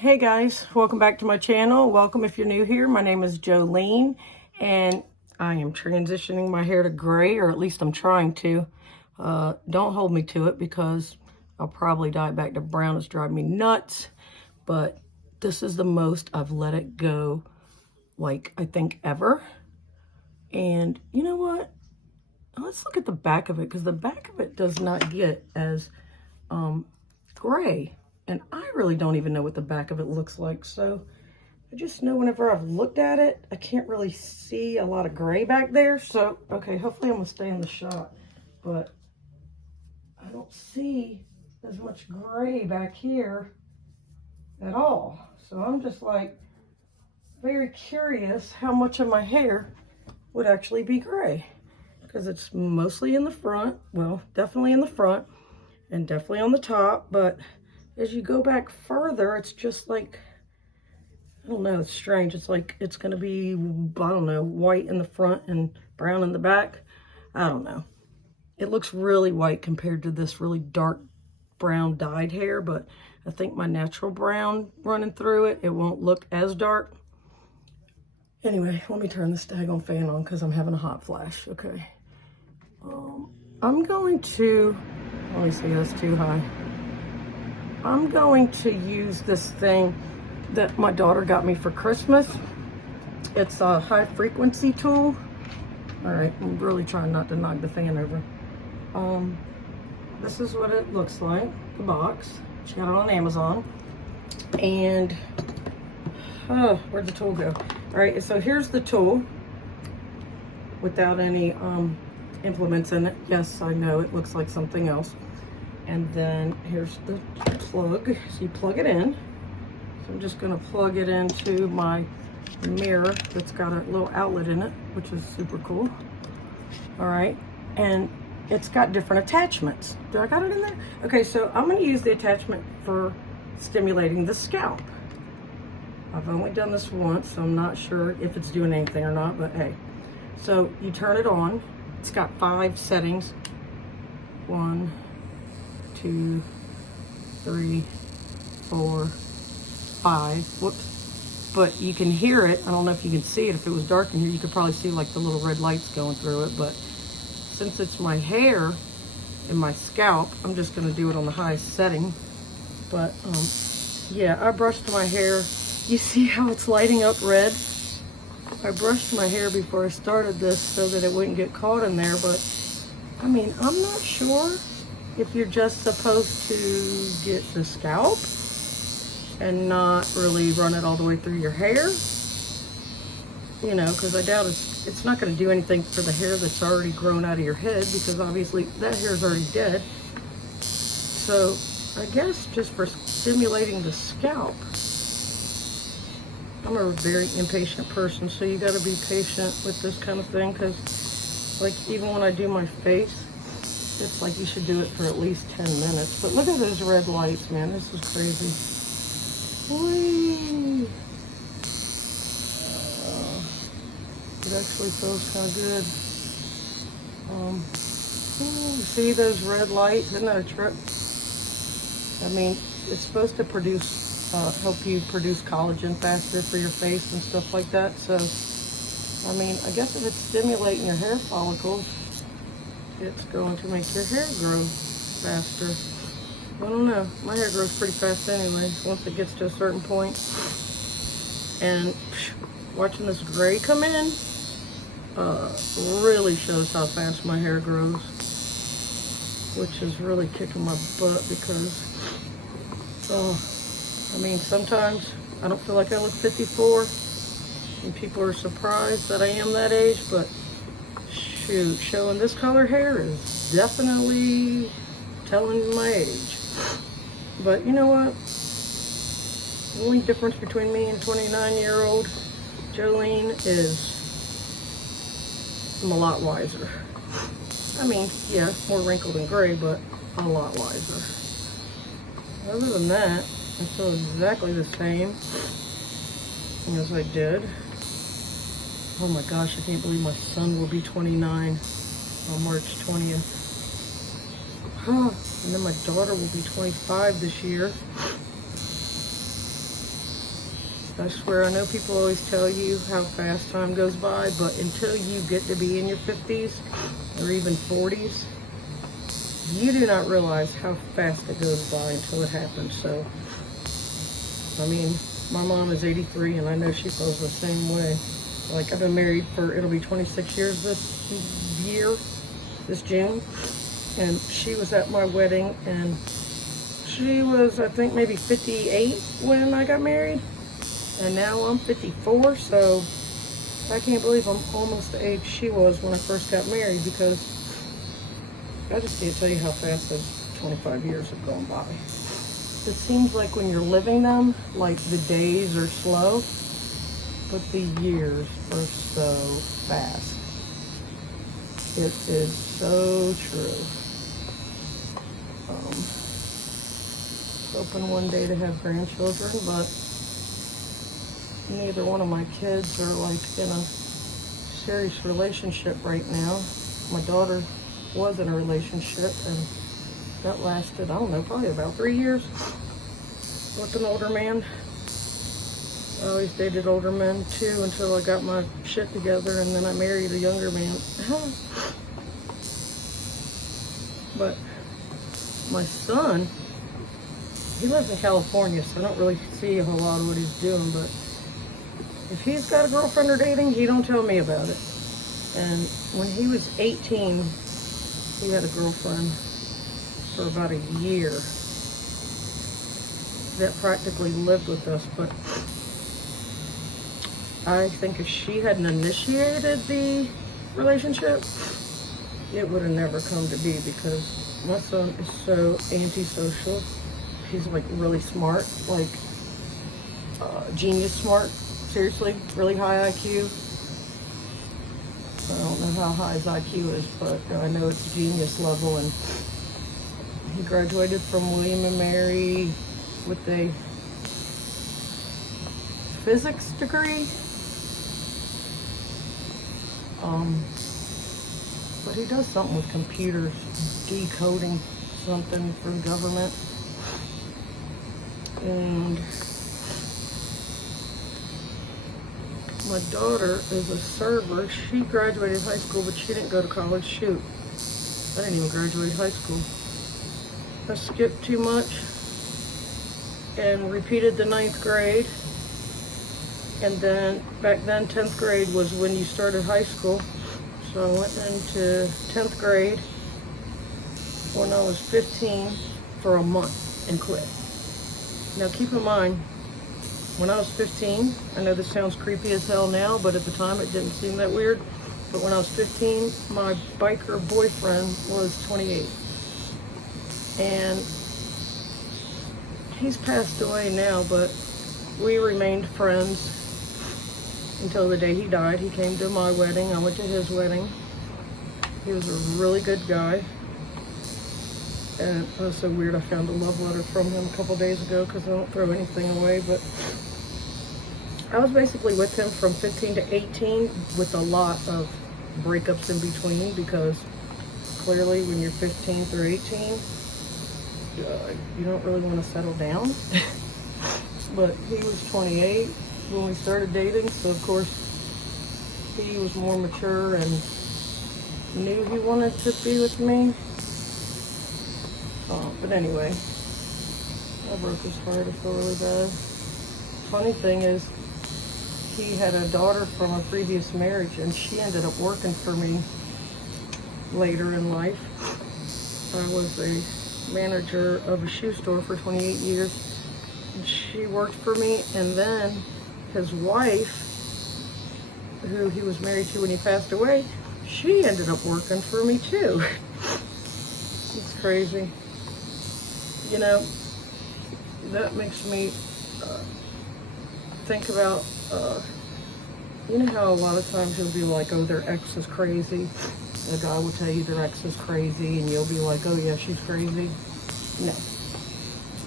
Hey guys, welcome back to my channel. Welcome if you're new here. My name is Jolene and I am transitioning my hair to gray, or at least I'm trying to. Don't hold me to it because I'll probably dye it back to brown. It's driving me nuts, but this is the most I've let it go, like I think ever. And you know what? Let's look at the back of it, because the back of it does not get as gray. And I really don't even know what the back of it looks like. So I just know whenever I've looked at it, I can't really see a lot of gray back there. So, okay, hopefully I'm gonna stay in the shot, but I don't see as much gray back here at all. So I'm just like very curious how much of my hair would actually be gray, because it's mostly in the front. Well, definitely in the front and definitely on the top, but as you go back further, it's just like, I don't know, it's strange. It's like it's going to be, I don't know, white in the front and brown in the back. I don't know. It looks really white compared to this really dark brown dyed hair, but I think my natural brown running through it, it won't look as dark. Anyway, let me turn this daggone fan on because I'm having a hot flash. Okay. I'm going to, let me see, that's too high. I'm going to use this thing that my daughter got me for Christmas. It's a high frequency tool. All right, I'm really trying not to knock the fan over. This is what it looks like, the box. She got it on Amazon. And, where'd the tool go? All right, so here's the tool without any implements in it. Yes, I know it looks like something else. And then here's the plug. So you plug it in. So I'm just going to plug it into my mirror that's got a little outlet in it, which is super cool. All right. And it's got different attachments. Do I got it in there? Okay, so I'm going to use the attachment for stimulating the scalp. I've only done this once, so I'm not sure if it's doing anything or not, but hey. So you turn it on. It's got 5 settings. 1, 2, 3, 4, 5. Whoops. But you can hear it. I don't know if you can see it. If it was dark in here, you could probably see like the little red lights going through it. But since it's my hair and my scalp, I'm just going to do it on the highest setting. But yeah, I brushed my hair. You see how it's lighting up red? I brushed my hair before I started this so that it wouldn't get caught in there. But I mean, I'm not sure if you're just supposed to get the scalp and not really run it all the way through your hair, you know, because I doubt it's not going to do anything for the hair that's already grown out of your head, because obviously that hair is already dead. So I guess just for stimulating the scalp. I'm a very impatient person, so you got to be patient with this kind of thing, because like even when I do my face, it's like you should do it for at least 10 minutes. But look at those red lights, man. This is crazy. Whee! It actually feels kind of good. You see those red lights? Isn't that a trip? I mean, it's supposed to produce, help you produce collagen faster for your face and stuff like that. So, I mean, I guess if it's stimulating your hair follicles, it's going to make your hair grow faster. I don't know. My hair grows pretty fast anyway, once it gets to a certain point. And watching this gray come in really shows how fast my hair grows, which is really kicking my butt, because, I mean, sometimes I don't feel like I look 54, and people are surprised that I am that age, but shoot, showing this color hair is definitely telling my age. But you know what? The only difference between me and 29-year-old Jolene is I'm a lot wiser. I mean, yeah, more wrinkled and gray, but a lot wiser. Other than that, I feel exactly the same as I did. Oh my gosh, I can't believe my son will be 29 on March 20th. And then my daughter will be 25 this year. I swear, I know people always tell you how fast time goes by, but until you get to be in your 50s or even 40s, you do not realize how fast it goes by until it happens. So, I mean, my mom is 83, and I know she feels the same way. Like, I've been married for, it'll be 26 years this year, this June, and she was at my wedding, and she was, I think, maybe 58 when I got married, and now I'm 54, so I can't believe I'm almost the age she was when I first got married, because I just can't tell you how fast those 25 years have gone by. It seems like when you're living them, like the days are slow, but the years are so fast. It is so true. Hoping one day to have grandchildren, but neither one of my kids are like in a serious relationship right now. My daughter was in a relationship, and that lasted, I don't know, probably about 3 years with an older man. I always dated older men too until I got my shit together, and then I married a younger man. But my son, he lives in California, so I don't really see a whole lot of what he's doing, but if he's got a girlfriend or dating, he don't tell me about it. And when he was 18, he had a girlfriend for about a year that practically lived with us, but I think if she hadn't initiated the relationship, it would have never come to be, because my son is so antisocial. He's like really smart, like genius smart, seriously, really high IQ. I don't know how high his IQ is, but I know it's genius level, and he graduated from William and Mary with a physics degree. But he does something with computers, decoding something for the government. And my daughter is a server. She graduated high school, but she didn't go to college. Shoot, I didn't even graduate high school. I skipped too much and repeated the 9th grade. And then, back then, 10th grade was when you started high school. So I went into 10th grade when I was 15 for a month and quit. Now keep in mind, when I was 15, I know this sounds creepy as hell now, but at the time it didn't seem that weird. But when I was 15, my biker boyfriend was 28. And he's passed away now, but we remained friends until the day he died. He came to my wedding. I went to his wedding. He was a really good guy. And it was so weird. I found a love letter from him a couple days ago, because I don't throw anything away. But I was basically with him from 15 to 18 with a lot of breakups in between, because clearly when you're 15 through 18, you don't really want to settle down. But he was 28 when we started dating, so of course he was more mature and knew he wanted to be with me. But anyway, I broke his heart. I feel really bad. Funny thing is, he had a daughter from a previous marriage, and she ended up working for me later in life. I was a manager of a shoe store for 28 years. And she worked for me, and then his wife, who he was married to when he passed away, she ended up working for me too. It's crazy. You know, that makes me think about, you know how a lot of times you'll be like, oh, their ex is crazy. A guy will tell you their ex is crazy, and you'll be like, oh yeah, she's crazy. No.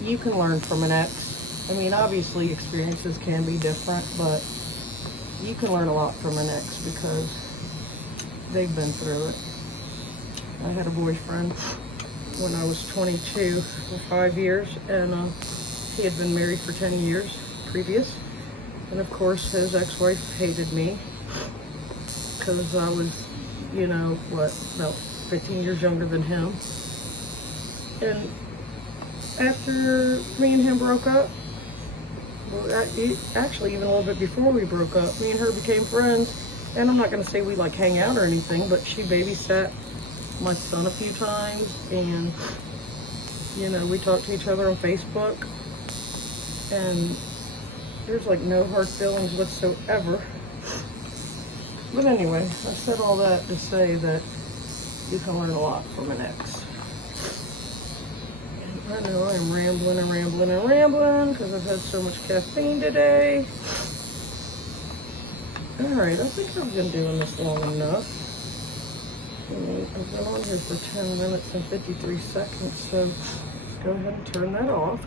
You can learn from an ex. I mean, obviously experiences can be different, but you can learn a lot from an ex because they've been through it. I had a boyfriend when I was 22 for 5 years, and he had been married for 10 years previous. And of course, his ex-wife hated me because I was, you know, what, about 15 years younger than him. And after me and him broke up, well, actually even a little bit before we broke up, me and her became friends. And I'm not going to say we like hang out or anything, but she babysat my son a few times, and you know, we talked to each other on Facebook, and there's like no hard feelings whatsoever. But anyway, I said all that to say that you can learn a lot from an ex. And I know I'm rambling and rambling and rambling because I've had so much caffeine today. Alright, I think I've been doing this long enough. I've been on here for 10 minutes and 53 seconds, so let's go ahead and turn that off.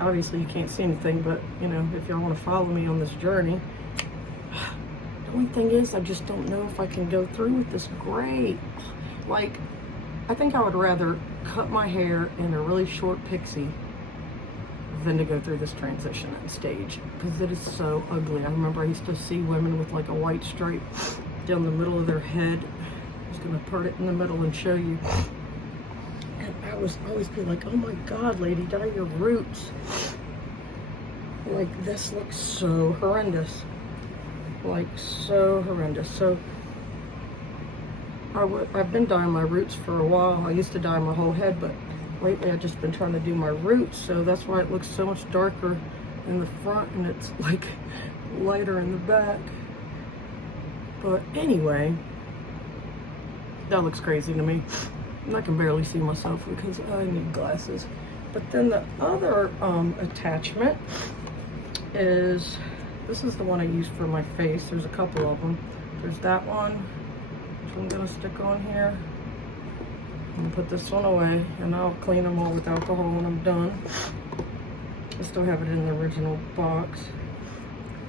Obviously you can't see anything, but you know, if y'all want to follow me on this journey. The only thing is, I just don't know if I can go through with this gray. Like, I think I would rather cut my hair in a really short pixie than to go through this transition stage, because it is so ugly. I remember I used to see women with like a white stripe down the middle of their head. I was gonna part it in the middle and show you. And I was always be like, oh my God, lady, dye your roots. Like, this looks so horrendous. Like, so horrendous. So I've been dyeing my roots for a while. I used to dye my whole head, but lately I've just been trying to do my roots, so that's why it looks so much darker in the front and it's like lighter in the back. But anyway, that looks crazy to me. And I can barely see myself because I need glasses. But then the other attachment is, this is the one I use for my face. There's a couple of them. There's that one, which I'm gonna stick on here. I'm gonna put this one away, and I'll clean them all with alcohol when I'm done. I still have it in the original box.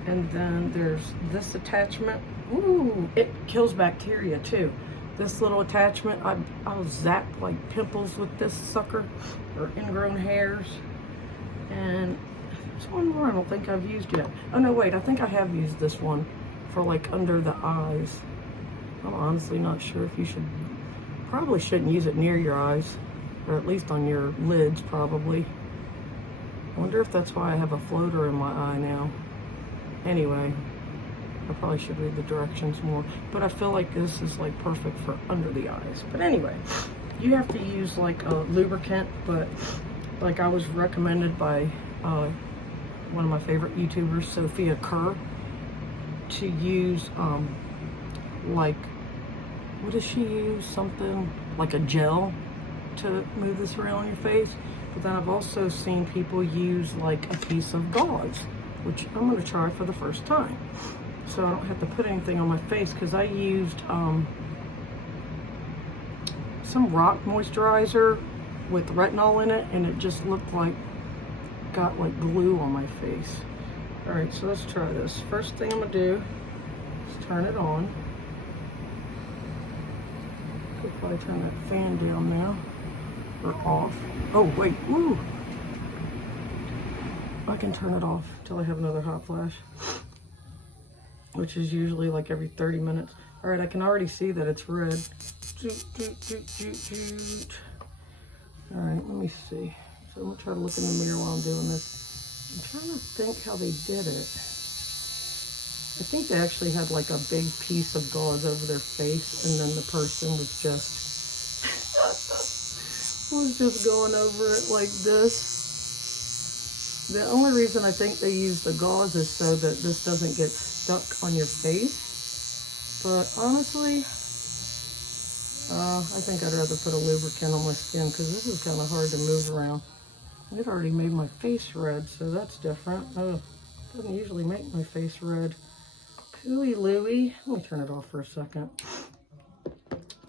And then there's this attachment. Ooh, it kills bacteria too. This little attachment, I'll zap like pimples with this sucker, or ingrown hairs. And there's one more I don't think I've used yet. Oh no, wait, I think I have used this one for like under the eyes. I'm honestly not sure if you should. Probably shouldn't use it near your eyes, or at least on your lids, probably. I wonder if that's why I have a floater in my eye now. Anyway, I probably should read the directions more, but I feel like this is like perfect for under the eyes. But anyway, you have to use like a lubricant, but like I was recommended by one of my favorite YouTubers, Sophia Kerr, to use like, what does she use? Something like a gel to move this around on your face. But then I've also seen people use like a piece of gauze, which I'm gonna try for the first time. So I don't have to put anything on my face, because I used some rock moisturizer with retinol in it, and it just looked like, got like glue on my face. All right, so let's try this. First thing I'm gonna do is turn it on. Could probably turn that fan down now, or off. Oh wait, ooh. I can turn it off till I have another hot flash, which is usually like every 30 minutes. All right, I can already see that it's red. All right, let me see. So I'm gonna try to look in the mirror while I'm doing this. I'm trying to think how they did it. I think they actually had like a big piece of gauze over their face, and then the person was just going over it like this. The only reason I think they use the gauze is so that this doesn't get stuck on your face. But honestly, I think I'd rather put a lubricant on my skin, because this is kind of hard to move around. It already made my face red, so that's different. Oh, it doesn't usually make my face red. Hooey Louie. Let me turn it off for a second.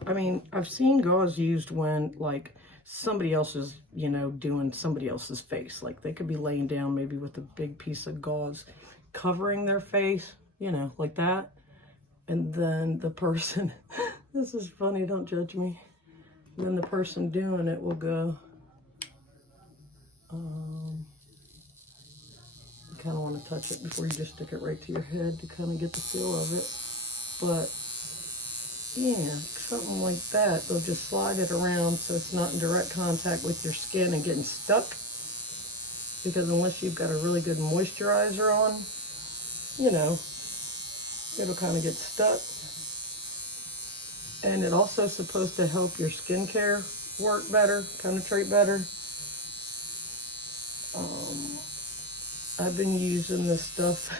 I mean, I've seen gauze used when like somebody else is, you know, doing somebody else's face. Like they could be laying down maybe with a big piece of gauze covering their face, you know, like that. And then the person, this is funny, don't judge me. Then the person doing it will go, okay, touch it before you just stick it right to your head to kind of get the feel of it. But yeah, something like that. They'll just slide it around so it's not in direct contact with your skin and getting stuck. Because unless you've got a really good moisturizer on, you know, it'll kind of get stuck. And it also is supposed to help your skincare work better, penetrate better. I've been using this stuff.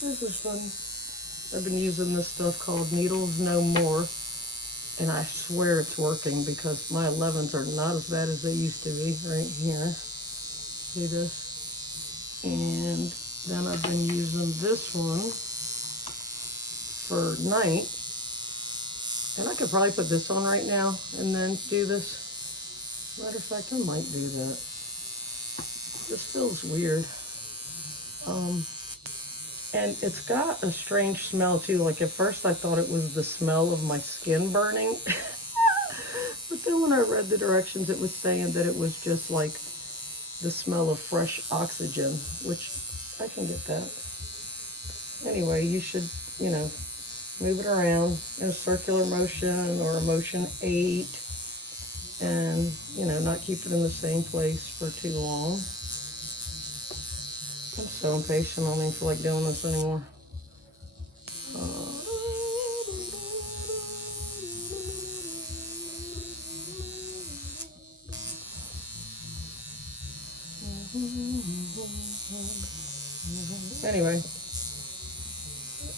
This is funny. I've been using this stuff called Needles No More. And I swear it's working because my 11s are not as bad as they used to be right here. See this? And then I've been using this one for night. And I could probably put this on right now and then do this. Matter of fact, I might do that. This feels weird. And it's got a strange smell too. Like at first I thought it was the smell of my skin burning. But then when I read the directions, it was saying that it was just like the smell of fresh oxygen, which I can get that. Anyway, you should, you know, move it around in a circular motion or a motion 8 and, you know, not keep it in the same place for too long. I'm so impatient. I don't even feel like doing this anymore. Anyway,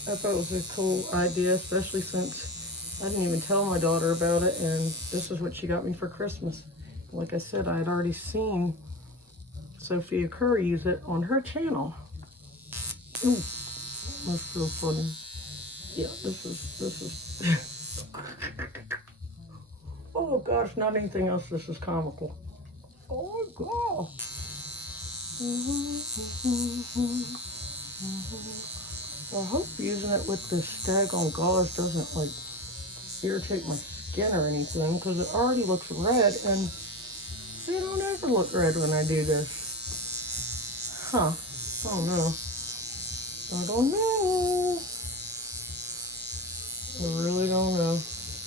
I thought it was a cool idea, especially since I didn't even tell my daughter about it, and this is what she got me for Christmas. Like I said, I had already seen Sophia Curry use it on her channel. Ooh, that's so funny. Yeah, this is oh gosh, not anything else, this is comical. Oh my god. I hope using it with the Stag-on gauze doesn't like irritate my skin or anything, because it already looks red and they don't ever look red when I do this. Huh. I don't know. I don't know. I really don't know.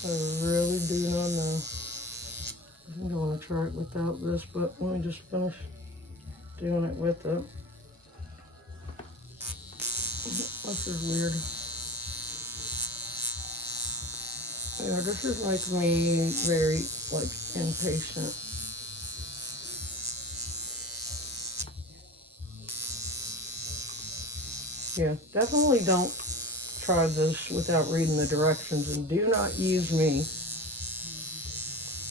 I really do not know. I think I want to try it without this, but let me just finish doing it with it. This is weird. Yeah, this is like me very like impatient. Yeah, definitely don't try this without reading the directions, and do not use me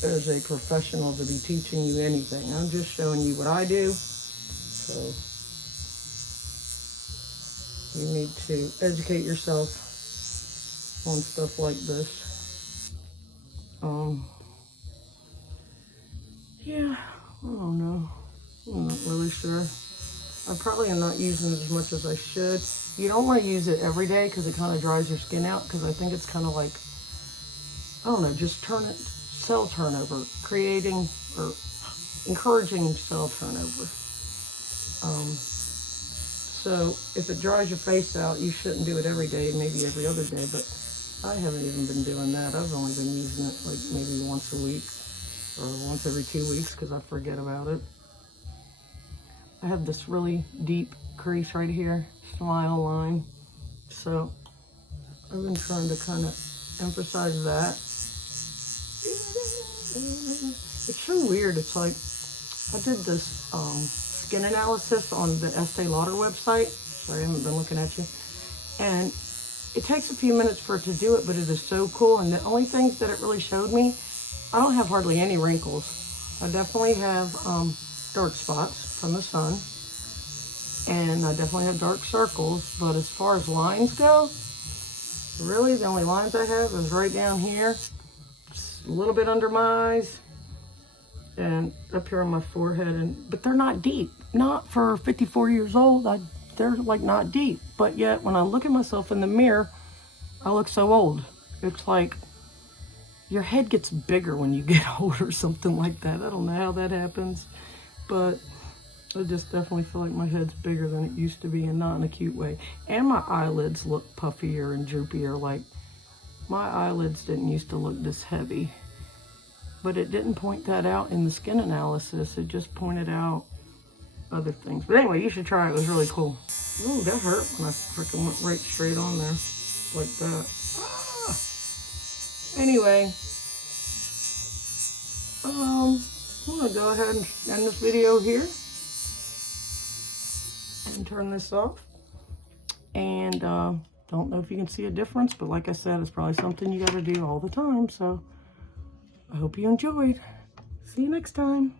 as a professional to be teaching you anything. I'm just showing you what I do. So you need to educate yourself on stuff like this. Yeah, I don't know. I'm not really sure. I probably am not using it as much as I should. You don't want to use it every day because it kind of dries your skin out, because I think it's kind of like, I don't know, just cell turnover, creating or encouraging cell turnover. So if it dries your face out, you shouldn't do it every day, maybe every other day, but I haven't even been doing that. I've only been using it like maybe once a week or once every 2 weeks because I forget about it. I have this really deep crease right here, smile line. So I've been trying to kind of emphasize that. It's so weird. It's like, I did this skin analysis on the Estee Lauder website. Sorry, I haven't been looking at you. And it takes a few minutes for it to do it, but it is so cool. And the only things that it really showed me, I don't have hardly any wrinkles. I definitely have dark spots from the sun. And I definitely have dark circles. But as far as lines go, really the only lines I have is right down here, a little bit under my eyes, and up here on my forehead. But they're not deep. Not for 54 years old. They're like not deep. But yet when I look at myself in the mirror, I look so old. It's like your head gets bigger when you get older, something like that. I don't know how that happens, but I just definitely feel like my head's bigger than it used to be, and not in a cute way. And my eyelids look puffier and droopier. Like, my eyelids didn't used to look this heavy. But it didn't point that out in the skin analysis. It just pointed out other things. But anyway, you should try it. It was really cool. Ooh, that hurt when I freaking went right straight on there. Like that. Ah. Anyway. I'm going to go ahead and end this video here. And turn this off. And don't know if you can see a difference, but like I said, it's probably something you got to do all the time. So I hope you enjoyed. See you next time.